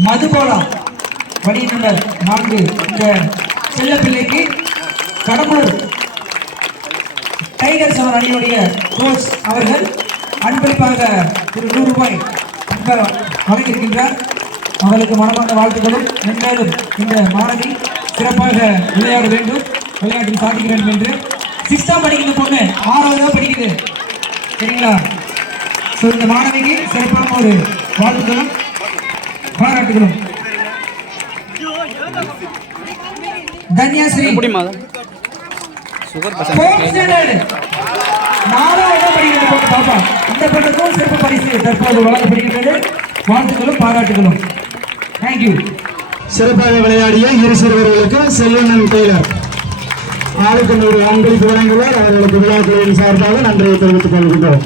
மதுபாலா வழி நம்பர் 4 இந்த செல்ல பிள்ளைக்கு கடம்பூர் டைகர்ஸ் அவர் அணியுடைய கோச் அவர்கள் அன்பளிப்பாக ஒரு 100 ரூபாய் வழங்கியிருக்கின்றார். அவர்களுக்கு மனமார்ந்த வாழ்த்துக்களும் மென்மேலும் இந்த மாணவி சிறப்பாக விளையாட வேண்டும், விளையாட்டில் சாதிக்க வேண்டும் என்று 6ஆம் படிக்கிற பொண்ணு 6ஆவதா படிக்குது சரிங்களா. ஸோ இந்த மாணவிக்கு சிறப்பான ஒரு வாழ்த்துக்களும் பாராட்டுகளும். தன்யாஸ்ரீ 4ஆவதா படிக்கிற பொண்ணு பாப்பா, இந்த பொண்ணுக்கும் சிறப்பு பரிசு தற்போது வழங்கப்படுகின்றது. வாழ்த்துக்களும் பாராட்டுகளும். தேங்க்யூ. சிறப்பாக விளையாடிய இரு சிறுவர்களுக்கு செல்வன் டெய்லர் ஆளுக்கு 100 அன்பளிப்பு வழங்குவார். அவர்களுக்கு விழாக்குழுவின் சார்பாக நன்றியை தெரிவித்துக் கொள்கின்றோம்.